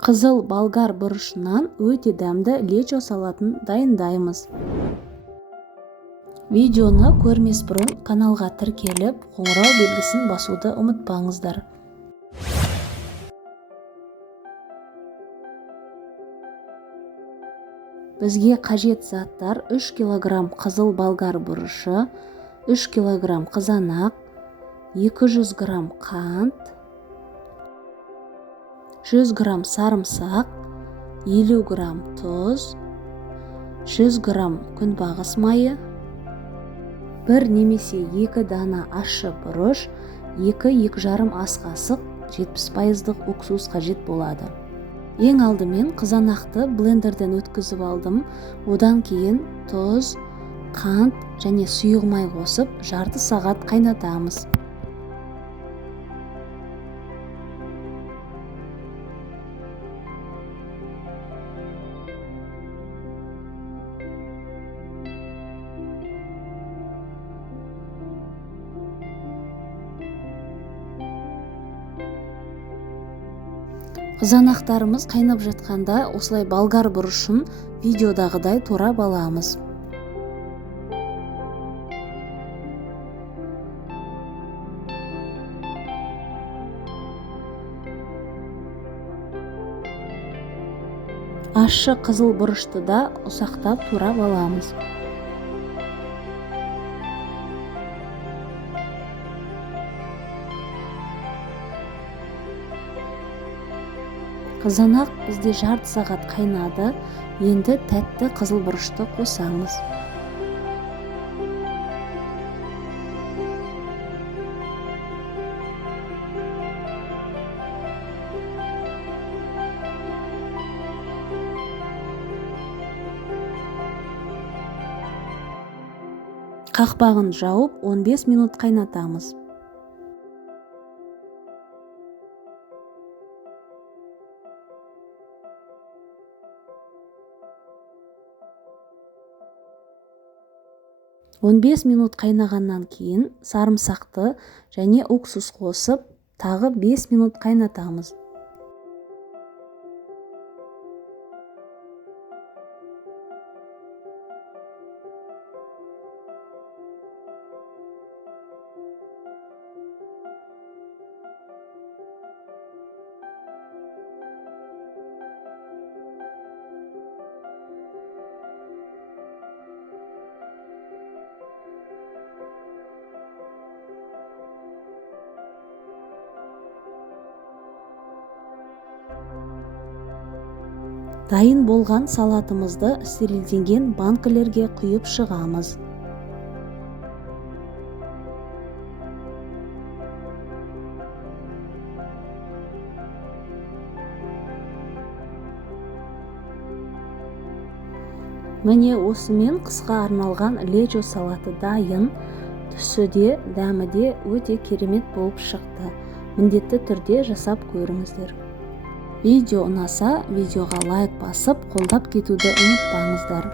Қызыл болгар бұрышынан өте дәмді лечо салатын дайындаймыз. Видеоны көрмес бұрын каналға тіркеліп, қоңырау белгісін басуды ұмытпаңыздар. Бізге қажет заттар: 3 кг қызыл болгар бұрышы, 3 кг қызанақ, 200 г қант, 100 г сарымсақ, 50 г тұз, 100 г күнбағыс майы, 1 немесе 2 дана ащы бұрыш, 2-2,5 ас қасық 70% уксус қажет болады. Ең алдымен қызанақты блендерден өткізіп алдым. Одан кейін тұз, қант және сұйық май қосып, жарты сағат қайнатамыз. Қызанақтарымыз қайнап жатқанда осылай болгар бұрышын видеодағыдай турап аламыз. Ащы қызыл бұрышты да ұсақтап турап аламыз. Қызанақ бізде жарты сағат қайнады. Енді тәтті қызыл бұрышты қосамыз. Қақпағын жауып 15 минут қайнатамыз. Он 15 минут қайнағаннан кейін сарымсақты және уксус қосып, тағы 5 минут қайнатамыз. Дайын болған салатымызды стерилденген банкілерге құйып шығамыз. Міне осымен қысқа арналған лечо салаты дайын. Түсі де, дәмі де өте керемет болып шықты. Міндетті түрде жасап көріңіздер. Видео ұнаса, видеоға лайк басып, қолдап кетуді ұмытпаңыздар.